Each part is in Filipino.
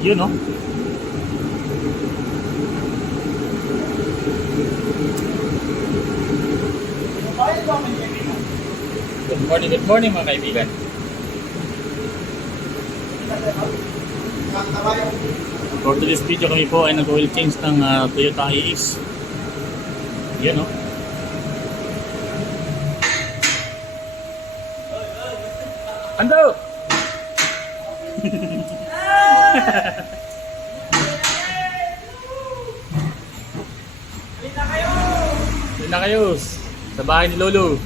Yun, no? Good morning mga kaibigan. For today's video kami po ay nag-oil change ng Toyota Hiace. Yan, no? Ando! Halina kayo sa bahay ni Lolo.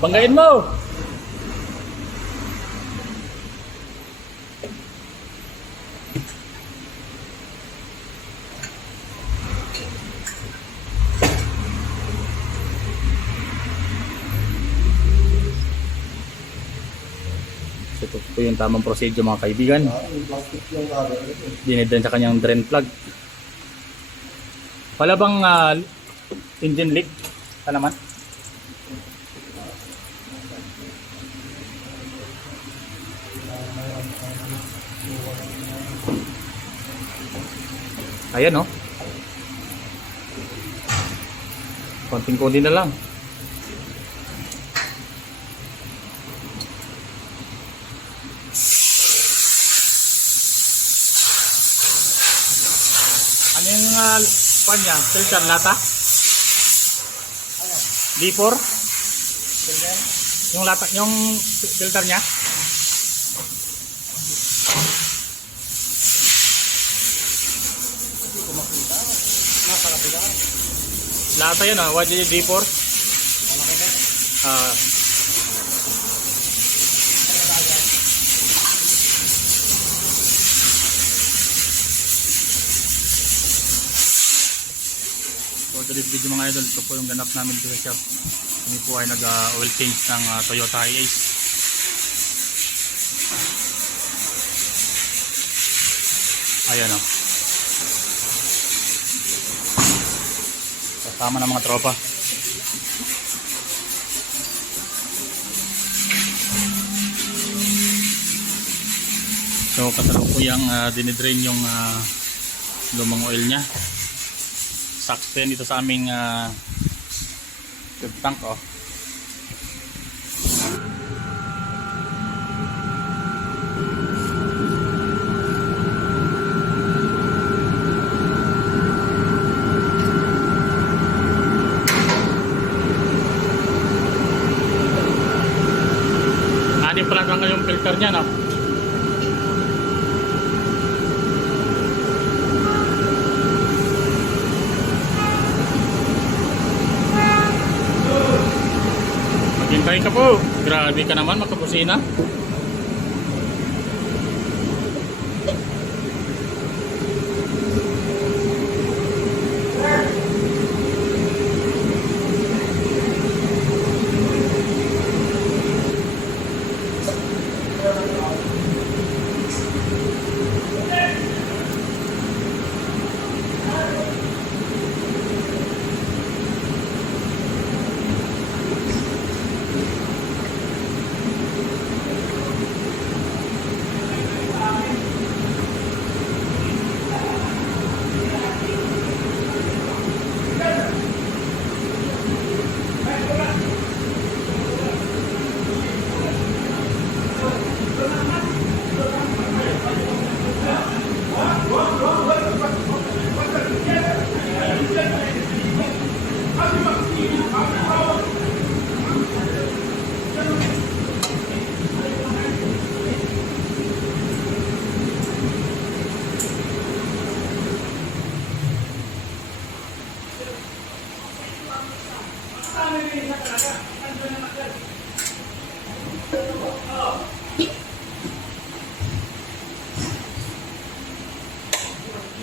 Banggain mo! Ito po yung tamang procedure mga kaibigan. Dinidan sa kanyang drain plug. Wala bang engine leak? Ano naman? Ayan, no? Konting-konti na lang. Ano yung pan niya? Filter lata? D4? Yung lata, yung filter niya? Lata yan, YJ D4. For today's video mga idol, ito po yung ganap namin dito sa shop. Kami po ay nag-oil change ng Toyota Hiace. Ayan, o. Kasama ng mga tropa. So kasalukuyang dinidrain yung lumang oil nya. Sakto yan dito sa aming fuel tank, oh. Anim pa lang yung filter nya, no? Maghintay ka po. Grabe ka naman, makapusina.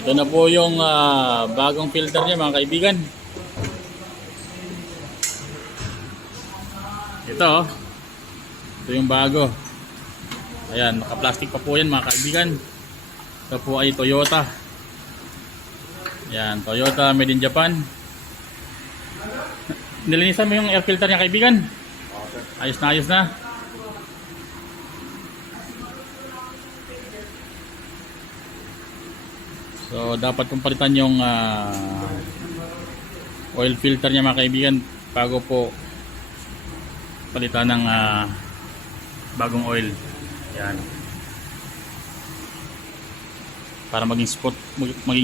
Ito na po yung bagong filter niya mga kaibigan. Ito, oh. Ito yung bago. Ayan, naka-plastic pa po yan mga kaibigan. Ito po ay Toyota. Ayan, Toyota made in Japan. Nilinisan mo yung air filter niya kaibigan? Okay. Ayos na, ayos na. So dapat kong palitan yung oil filter niya mga kaibigan bago po palitan ng bagong oil. Yan. Para maging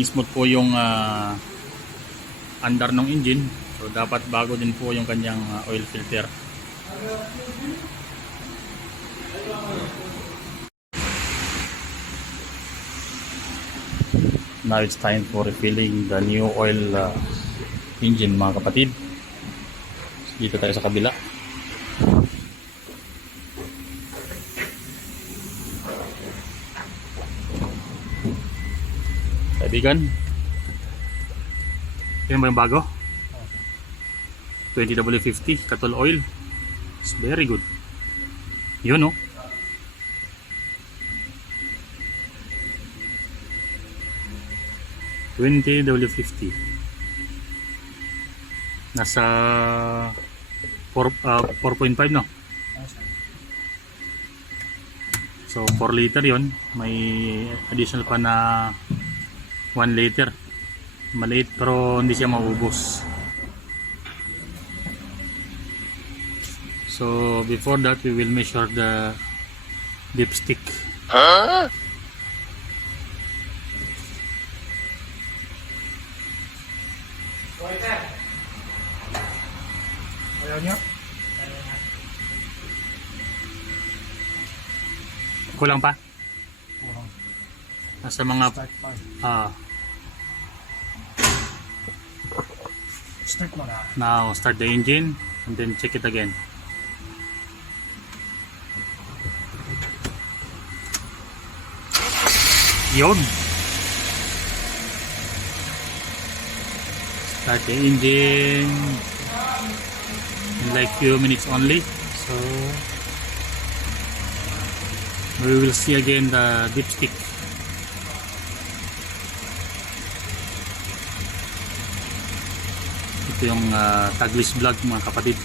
smooth po yung andar ng engine. So dapat bago din po yung kanyang oil filter. Now it's time for refilling the new oil engine mga kapatid. Dito tayo sa kabila. Kaibigan, yan ba yung bago? 20W50 Katol oil. It's very good. Yun no? $20W50. Nasa 4.5 no? So 4 liter yon. May additional pa na 1 liter. Maliit pero hindi siya maubos. So before that we will measure the dipstick. Huh? Ayaw niya? Kulang pa? Kulang. Nasa mga start mo na. Now start the engine and then check it again. Yun. Start the engine in like few minutes only. So we will see again the dipstick. Ito yung Taglis vlog mga kapatid.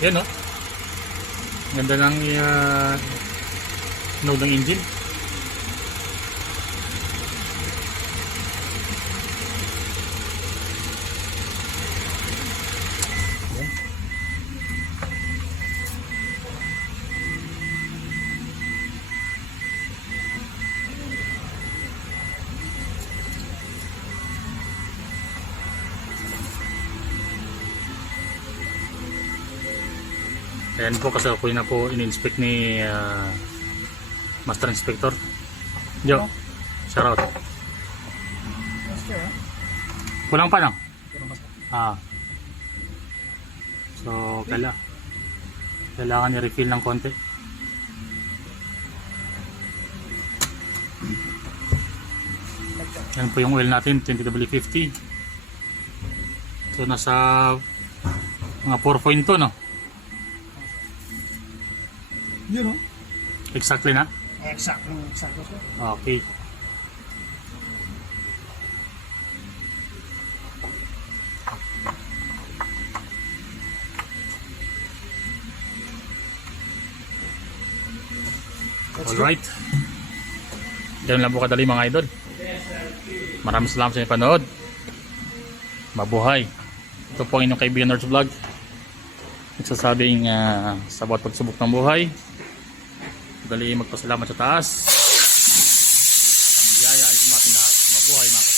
Yan oh. Ganda ng node ng engine. Ayan po, kasi ako na po in-inspect ni Master Inspector Jo. Shoutout. Kulang pa no? So kailangan i-refill ng konti. Yan po yung oil natin, 20W50. So nasa mga 4.2 no? Yun o. Exactly na? Exactly. Okay. Alright. Ganun lang po kadali mga idol. Maraming salamat sa inyong panood. Mabuhay. Ito po ang inyong kaibigan Nords Vlog. Nagsasabing sa bawat pagsubok ng buhay, dali magpasalamat sa taas. Ang biyaya ay sumating lahat. Mabuhay mga